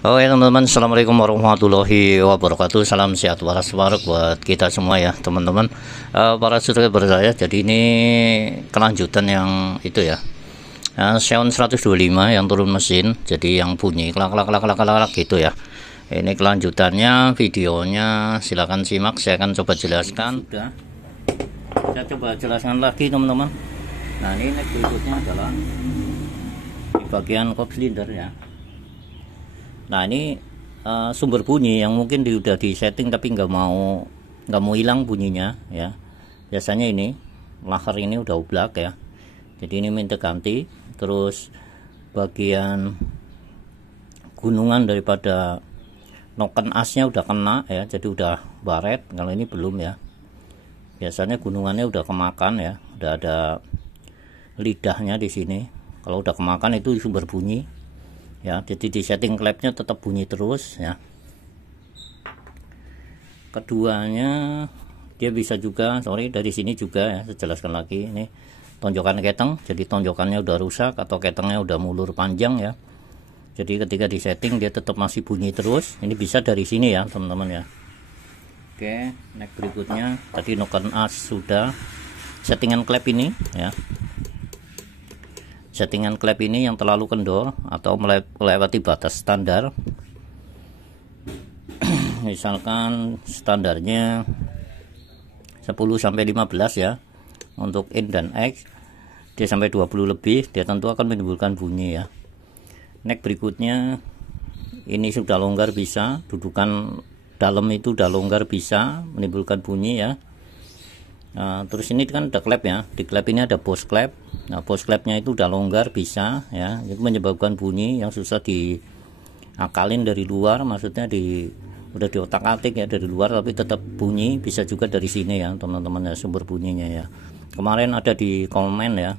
Oke teman-teman, assalamualaikum warahmatullahi wabarakatuh. Salam sehat waras warak buat kita semua ya teman-teman. Para subscriber saya, jadi ini kelanjutan yang itu ya, Xeon 125 yang turun mesin, jadi yang bunyi klak klak klak klak klak klak gitu ya. Ini kelanjutannya, videonya silahkan simak, saya akan coba jelaskan. Sudah, saya coba jelaskan lagi teman-teman. Nah ini next berikutnya adalah di bagian kop silinder ya. Nah ini sumber bunyi yang mungkin udah di setting tapi nggak mau hilang bunyinya ya. Biasanya ini lahar ini udah oblak ya, jadi ini minta ganti. Terus bagian gunungan daripada noken asnya udah kena ya, jadi udah baret. Kalau ini belum ya, biasanya gunungannya udah kemakan ya, udah ada lidahnya di sini. Kalau udah kemakan itu sumber bunyi ya, jadi di setting klepnya tetap bunyi terus ya. Keduanya dia bisa juga, dari sini juga ya, saya jelaskan lagi. Ini tonjokan keteng, jadi tonjokannya udah rusak atau ketengnya udah mulur panjang ya, jadi ketika di setting dia tetap masih bunyi terus. Ini bisa dari sini ya teman-teman ya. Oke, next berikutnya tadi noken as sudah. Settingan klep ini ya, settingan klep ini yang terlalu kendor atau melewati batas standar. Misalkan standarnya 10-15 ya untuk in dan X, dia sampai 20 lebih, dia tentu akan menimbulkan bunyi ya. Next berikutnya, ini sudah longgar bisa, dudukan dalam itu udah longgar bisa menimbulkan bunyi ya. Nah, terus ini kan ada klep ya, di klep ini ada post klep. Nah, post klepnya itu udah longgar bisa ya, itu menyebabkan bunyi yang susah diakalin dari luar, maksudnya udah diotak-atik ya dari luar tapi tetap bunyi. Bisa juga dari sini ya teman-teman ya, sumber bunyinya ya. Kemarin ada di komen ya,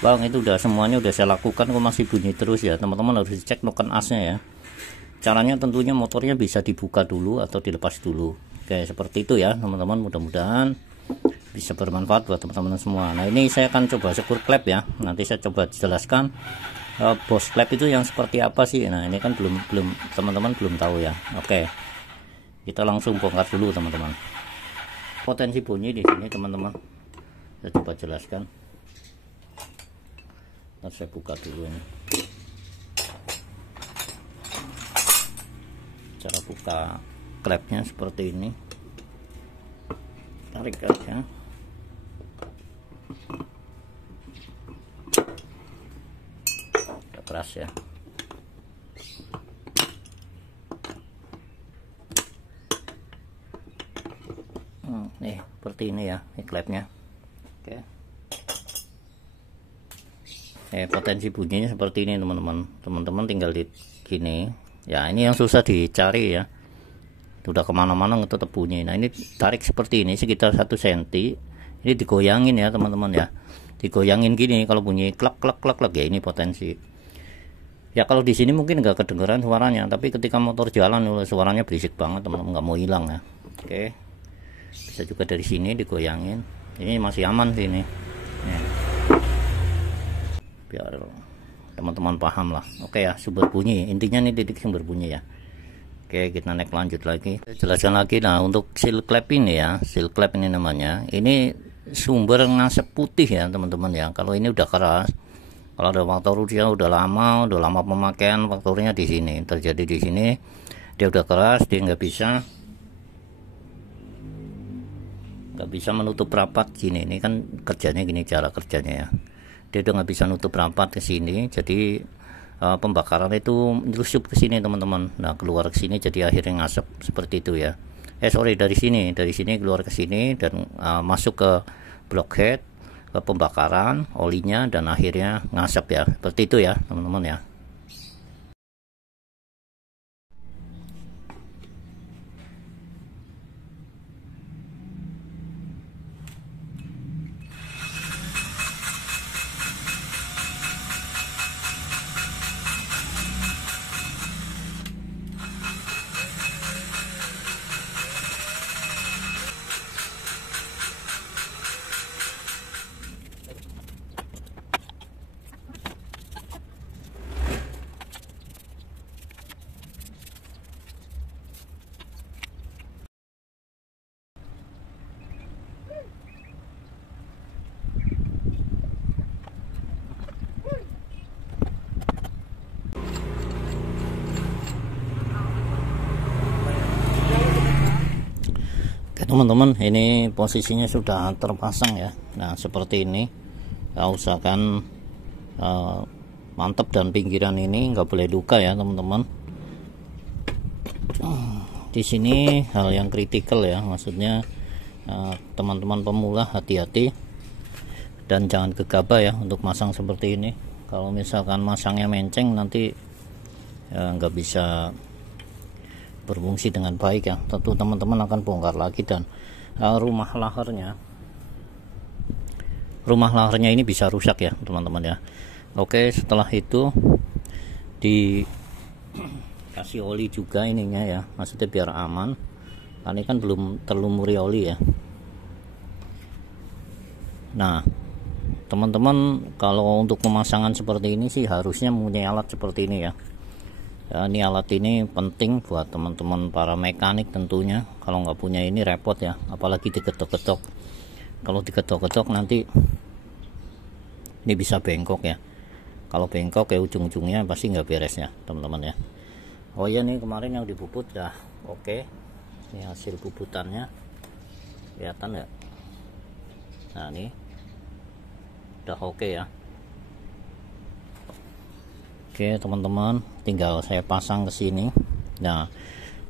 Bang itu udah semuanya udah saya lakukan kok masih bunyi terus ya. Teman-teman harus dicek noken asnya ya. Caranya tentunya motornya bisa dibuka dulu atau dilepas dulu. Oke, seperti itu ya teman-teman, mudah-mudahan bisa bermanfaat buat teman-teman semua. Nah ini saya akan coba sekur klep ya, nanti saya coba jelaskan bos klep itu yang seperti apa sih. Nah ini kan belum teman-teman belum tahu ya. Oke, kita langsung bongkar dulu teman-teman. Potensi bunyi di sini teman-teman, saya coba jelaskan. Nanti saya buka dulu ini. Cara buka klepnya seperti ini, tarik aja. Agak keras ya. Nih seperti ini ya, ini klepnya. Oke. Potensi bunyinya seperti ini teman-teman tinggal di gini ya. Ini yang susah dicari ya, udah kemana-mana tetap bunyi. Nah ini tarik seperti ini sekitar 1 cm, ini digoyangin ya teman-teman ya, digoyangin gini. Kalau bunyi klak klak klak klak ya, ini potensi ya. Kalau di sini mungkin nggak kedengeran suaranya, tapi ketika motor jalan suaranya berisik banget teman-teman, nggak mau hilang ya. Oke, bisa juga dari sini digoyangin. Ini masih aman sih ini ya, biar teman-teman paham lah. Oke ya, sumber bunyi intinya nih, titik sumber bunyi ya. Oke, kita naik lanjut lagi, saya jelaskan lagi. Nah untuk seal klep ini ya, seal klep ini namanya, ini sumber ngasep putih ya teman-teman ya. Kalau ini udah keras, kalau ada faktor usia udah lama pemakaian, faktornya di sini terjadi, di sini dia udah keras, dia nggak bisa menutup rapat gini. Ini kan kerjanya gini, cara kerjanya ya, dia udah nggak bisa nutup rapat ke sini, jadi pembakaran itu nyusup ke sini teman-teman. Nah keluar ke sini, jadi akhirnya ngasep seperti itu ya. Dari sini keluar ke sini dan masuk ke blockhead, ke pembakaran olinya, dan akhirnya ngasep ya, seperti itu ya teman-teman ya. teman-teman, ini posisinya sudah terpasang ya. Nah seperti ini, usahakan mantap, dan pinggiran ini nggak boleh luka ya teman-teman. Di sini hal yang kritikal ya, maksudnya teman-teman pemula hati-hati dan jangan gegabah ya untuk masang seperti ini. Kalau misalkan masangnya menceng, nanti nggak bisa berfungsi dengan baik ya. Tentu teman-teman akan bongkar lagi, dan rumah laharnya ini bisa rusak ya teman-teman ya. Oke, setelah itu dikasih oli juga ininya ya, maksudnya biar aman. Ini kan belum terlumuri oli ya. Nah teman-teman, kalau untuk pemasangan seperti ini sih harusnya mempunyai alat seperti ini ya. Ini alat ini penting buat teman-teman para mekanik tentunya. Kalau nggak punya ini repot ya, apalagi diketok-ketok. Kalau diketok-ketok nanti ini bisa bengkok ya. Kalau bengkok ya ujung-ujungnya pasti nggak beres ya teman-teman ya. Oh iya, nih kemarin yang dibubut dah oke. Ini hasil bubutannya, kelihatan ya. Nah ini udah oke ya. Oke teman-teman, tinggal saya pasang ke sini. Nah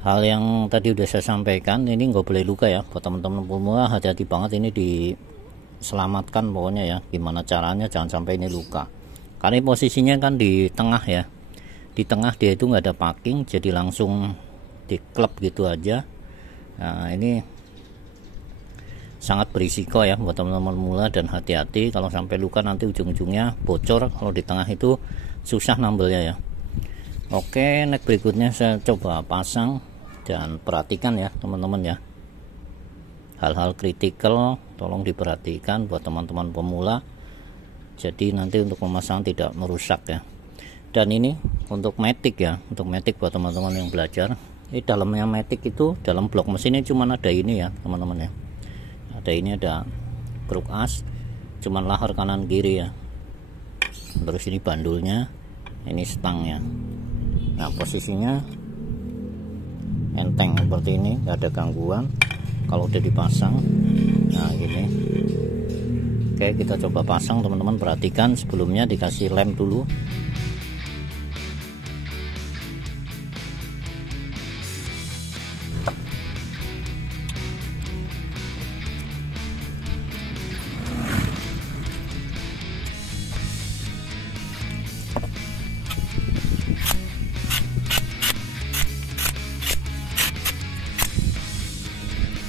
hal yang tadi udah saya sampaikan, ini nggak boleh luka ya buat teman-teman pemula. Hati-hati banget, ini diselamatkan pokoknya ya. Gimana caranya jangan sampai ini luka, karena posisinya kan di tengah ya. Di tengah dia itu nggak ada packing, jadi langsung diklep gitu aja. Nah ini sangat berisiko ya buat teman-teman pemula, dan hati-hati kalau sampai luka nanti ujung-ujungnya bocor. Kalau di tengah itu susah nambelnya ya. Oke, next berikutnya saya coba pasang, dan perhatikan ya teman-teman ya, hal-hal kritikal tolong diperhatikan buat teman-teman pemula, jadi nanti untuk pemasangan tidak merusak ya. Dan ini untuk matic ya, untuk matic buat teman-teman yang belajar. Ini dalamnya matic itu, dalam blok mesinnya cuma ada ini ya teman-teman ya, ada ini, ada bruk as, cuman lahar kanan kiri ya. Terus ini bandulnya, ini stangnya. Nah posisinya enteng seperti ini, nggak ada gangguan kalau udah dipasang. Nah gini. Oke, kita coba pasang teman-teman, perhatikan sebelumnya dikasih lem dulu.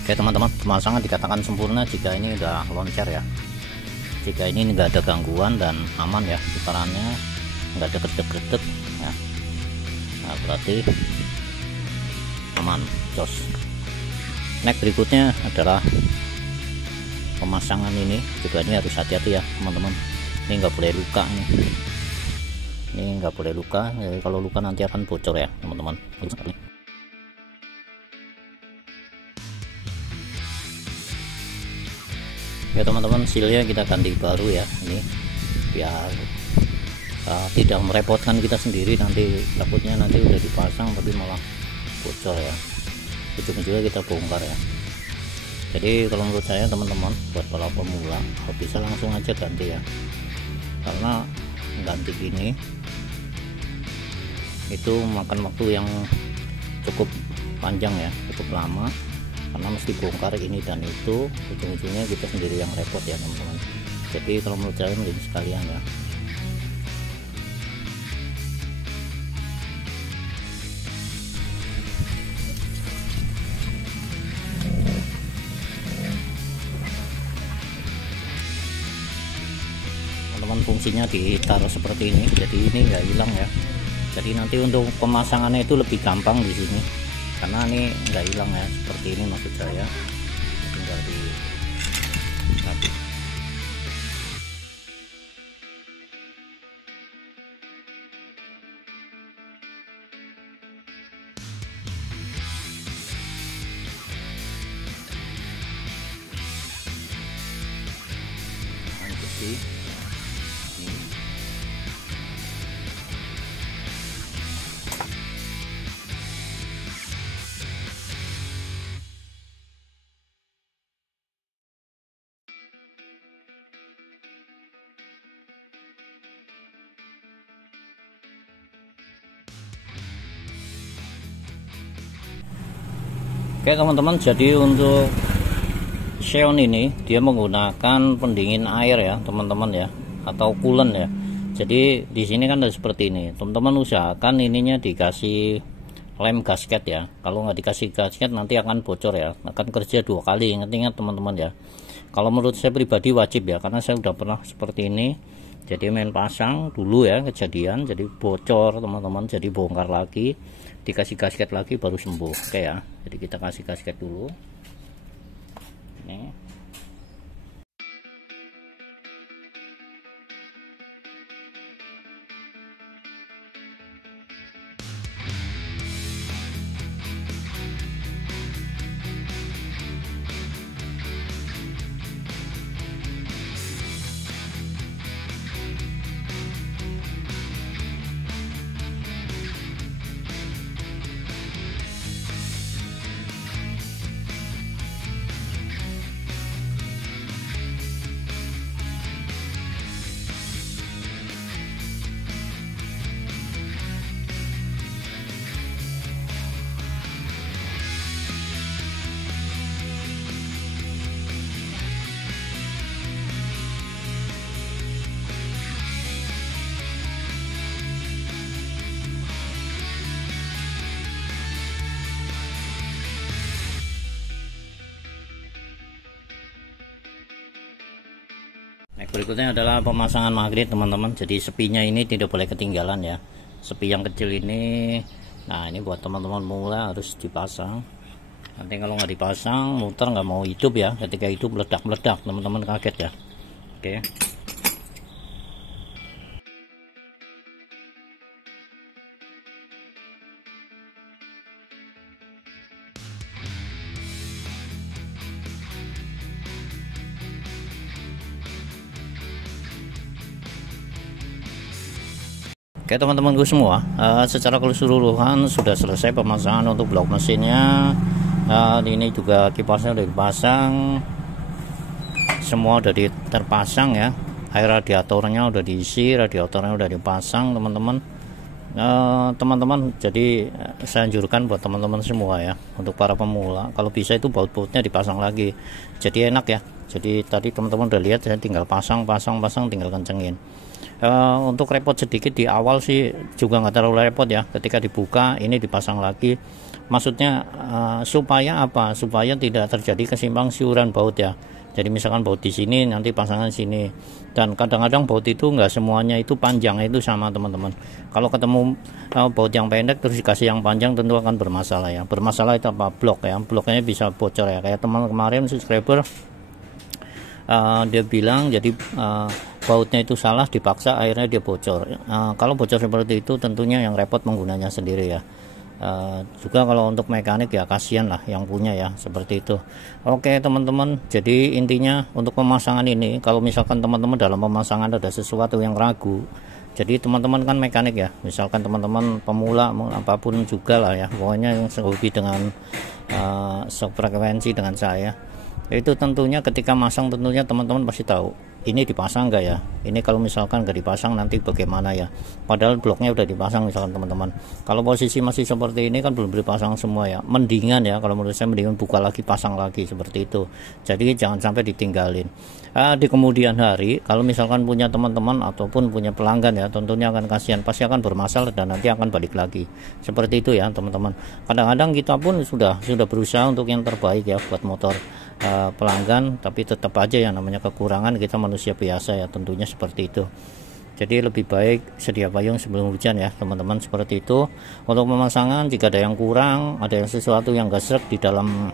Oke teman-teman, pemasangan dikatakan sempurna jika ini udah loncer ya. Jika ini nggak ada gangguan dan aman ya, putarannya nggak ada gedek-gedek ya. Nah berarti aman, jos. Next berikutnya adalah pemasangan ini juga, ini harus hati-hati ya teman-teman. Ini nggak boleh luka nih. Ini nggak boleh luka, jadi kalau luka nanti akan bocor ya teman-teman. Ya teman-teman, sealnya kita ganti baru ya, ini biar tidak merepotkan kita sendiri. Nanti takutnya nanti udah dipasang tapi malah bocor ya, ujung-ujungnya kita bongkar ya. Jadi kalau menurut saya teman-teman, buat para pemula bisa langsung aja ganti ya, karena ganti gini itu makan waktu yang cukup panjang ya, cukup lama, karena mesti bongkar ini dan itu, ujung-ujungnya kita sendiri yang repot ya teman-teman. Jadi kalau menurut saya mending sekalian ya. Teman-teman, fungsinya ditaruh seperti ini, jadi ini nggak hilang ya. Jadi nanti untuk pemasangannya itu lebih gampang di sini, karena ini nggak hilang ya, seperti ini maksud saya. Tinggal di sih. Oke teman-teman, jadi untuk Xeon ini dia menggunakan pendingin air ya teman-teman ya, atau coolant ya. Jadi di sini kan ada seperti ini. Teman-teman usahakan ininya dikasih lem gasket ya. Kalau nggak dikasih gasket nanti akan bocor ya, akan kerja 2 kali. Ingat-ingat teman-teman ya. Kalau menurut saya pribadi wajib ya, karena saya udah pernah seperti ini. Jadi main pasang dulu ya kejadian, jadi bocor teman-teman, jadi bongkar lagi, dikasih gasket lagi baru sembuh. Oke ya, jadi kita kasih gasket dulu nih. Berikutnya adalah pemasangan magnet teman-teman. Jadi sepinya ini tidak boleh ketinggalan ya, sepi yang kecil ini. Nah ini buat teman-teman pemula harus dipasang. Nanti kalau nggak dipasang motor nggak mau hidup ya, ketika itu meledak-meledak teman-teman kaget ya. Oke. Oke teman-temanku semua, secara keseluruhan sudah selesai pemasangan untuk blok mesinnya. Ini juga kipasnya udah dipasang, semua udah terpasang ya. Air radiatornya udah diisi, radiatornya udah dipasang teman-teman. Teman-teman, jadi saya anjurkan buat teman-teman semua ya, untuk para pemula, kalau bisa itu baut-bautnya dipasang lagi, jadi enak ya. Jadi tadi teman-teman udah lihat, saya tinggal pasang, tinggal kencengin. Untuk repot sedikit di awal sih juga nggak terlalu repot ya, ketika dibuka ini dipasang lagi. Maksudnya supaya apa? Supaya tidak terjadi kesimpang siuran baut ya. Jadi misalkan baut di sini nanti pasangan sini, dan kadang-kadang baut itu nggak semuanya itu panjang itu sama teman-teman. Kalau ketemu baut yang pendek terus dikasih yang panjang tentu akan bermasalah ya. Bermasalah itu apa? Blok ya, bloknya bisa bocor ya. Kayak teman kemarin subscriber dia bilang jadi bautnya itu salah, dipaksa akhirnya dia bocor. Kalau bocor seperti itu tentunya yang repot menggunanya sendiri ya. Juga kalau untuk mekanik ya kasihan lah yang punya ya, seperti itu. Oke teman-teman, jadi intinya untuk pemasangan ini, kalau misalkan teman-teman dalam pemasangan ada sesuatu yang ragu, jadi teman-teman kan mekanik ya, misalkan teman-teman pemula apapun juga lah ya, pokoknya yang sehobi dengan sefrekuensi dengan saya, itu tentunya ketika masang tentunya teman-teman pasti tahu ini dipasang enggak ya, ini kalau misalkan nggak dipasang nanti bagaimana ya, padahal bloknya udah dipasang misalkan teman-teman. Kalau posisi masih seperti ini kan belum dipasang semua ya, mendingan ya, kalau menurut saya mendingan buka lagi, pasang lagi seperti itu. Jadi jangan sampai ditinggalin. Di kemudian hari kalau misalkan punya teman-teman ataupun punya pelanggan ya, tentunya akan kasihan, pasti akan bermasalah dan nanti akan balik lagi seperti itu ya teman-teman. Kadang-kadang kita pun sudah berusaha untuk yang terbaik ya buat motor pelanggan, tapi tetap aja yang namanya kekurangan, kita manusia biasa ya, tentunya seperti itu. Jadi lebih baik sedia payung sebelum hujan ya teman-teman, seperti itu. Untuk pemasangan jika ada yang kurang, ada yang sesuatu yang gak srek di dalam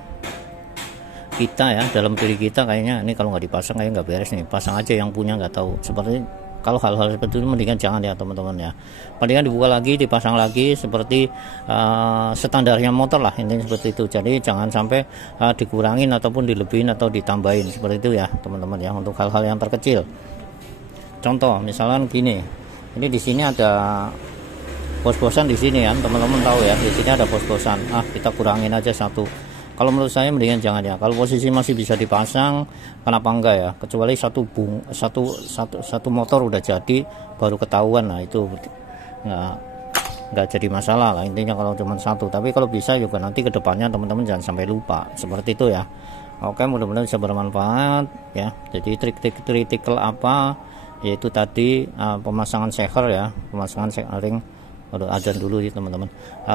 kita ya, dalam diri kita, kayaknya ini kalau nggak dipasang kayak nggak beres nih, pasang aja yang punya, nggak tahu seperti. Kalau hal-hal seperti itu mendingan jangan ya teman-teman ya, mendingan dibuka lagi, dipasang lagi seperti standarnya motor lah, intinya seperti itu. Jadi jangan sampai dikurangin ataupun dilebihin atau ditambahin seperti itu ya teman-teman ya, untuk hal-hal yang terkecil. Contoh misalkan gini, ini di sini ada bos-bosan di sini ya teman-teman, tahu ya, di sini ada bos-bosan, kita kurangin aja satu. Kalau menurut saya mendingan jangan ya. Kalau posisi masih bisa dipasang, kenapa enggak ya? Kecuali satu motor udah jadi baru ketahuan, nah itu nggak nggak jadi masalah lah intinya kalau cuma satu. Tapi kalau bisa juga nanti kedepannya teman-teman jangan sampai lupa seperti itu ya. Oke, mudah-mudahan bisa bermanfaat ya. Jadi trik-trik critical apa, yaitu tadi pemasangan shaker ya, pemasangan ring. Aduh, azan dulu ya teman-teman.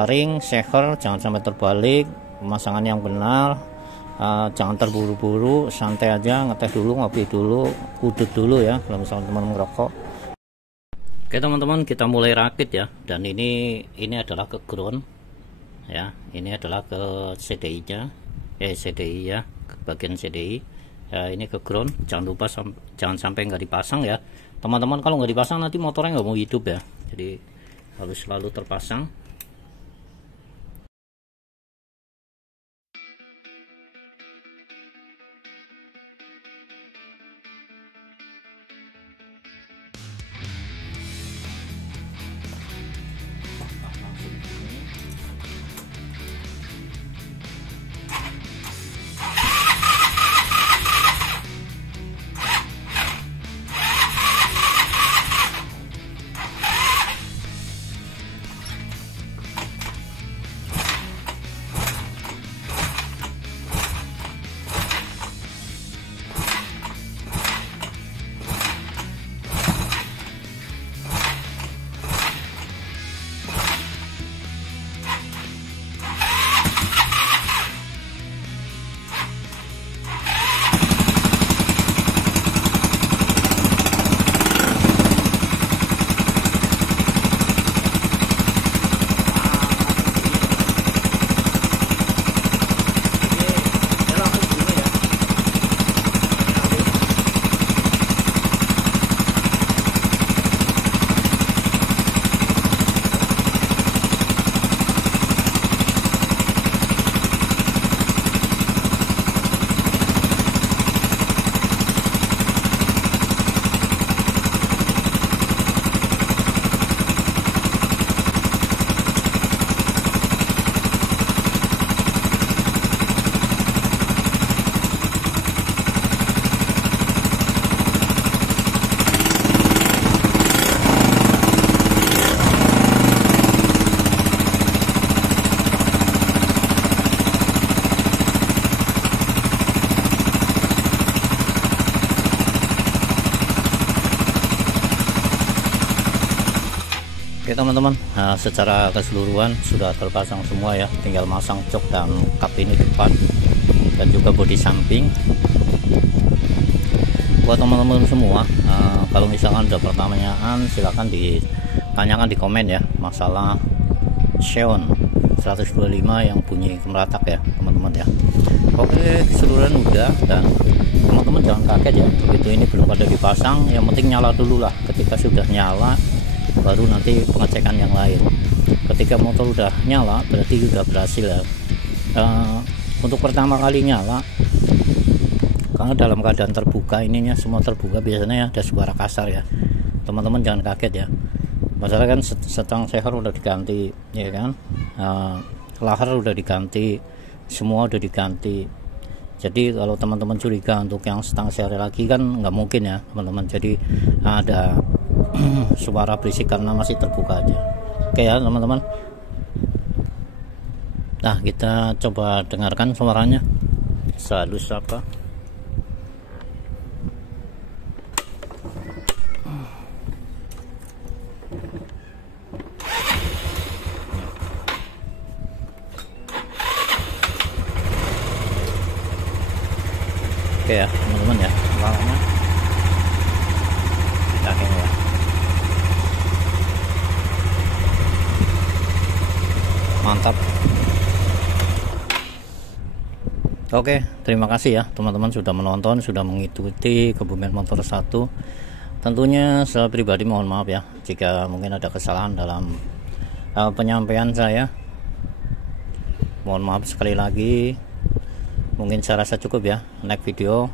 Ring shaker jangan sampai terbalik, pemasangan yang benar. Jangan terburu-buru, santai aja, ngeteh dulu, ngopi dulu, udut dulu ya kalau misalnya teman ngerokok. Oke teman-teman, kita mulai rakit ya. Dan ini adalah ke ground ya, ini adalah ke CDI nya, CDI ya, ke bagian CDI ya, ini ke ground. Jangan lupa jangan sampai nggak dipasang ya teman-teman. Kalau nggak dipasang nanti motornya nggak mau hidup ya, jadi harus selalu terpasang. Oke teman-teman, secara keseluruhan sudah terpasang semua ya, tinggal masang jok dan kap ini depan dan juga bodi samping. Buat teman-teman semua, kalau misalkan ada pertanyaan silahkan ditanyakan di komen ya, masalah Xeon 125 yang bunyi kemeratak ya teman-teman ya. Oke, keseluruhan udah, dan teman-teman jangan kaget ya begitu ini belum pada dipasang. Yang penting nyala dulu lah. Ketika sudah nyala baru nanti pengecekan yang lain. Ketika motor udah nyala berarti sudah berhasil ya. Untuk pertama kali nyala, karena dalam keadaan terbuka, ininya semua terbuka, biasanya ada suara kasar ya teman-teman, jangan kaget ya. Masalah kan setang seher udah diganti ya kan, lahar udah diganti, semua udah diganti. Jadi kalau teman-teman curiga untuk yang setang seher lagi kan nggak mungkin ya teman-teman. Jadi ada suara berisik karena masih terbuka aja. Oke ya teman-teman. Nah, kita coba dengarkan suaranya sehalus apa. Oke ya teman-teman ya, suaranya kita ya. Mantap. Oke, terima kasih ya teman-teman sudah menonton, sudah mengikuti Kebumen Motor 1. Tentunya saya pribadi mohon maaf ya jika mungkin ada kesalahan dalam penyampaian saya. Mohon maaf sekali lagi. Mungkin saya rasa cukup ya. Next video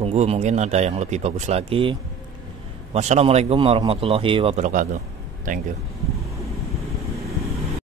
tunggu mungkin ada yang lebih bagus lagi. Wassalamualaikum warahmatullahi wabarakatuh. Thank you.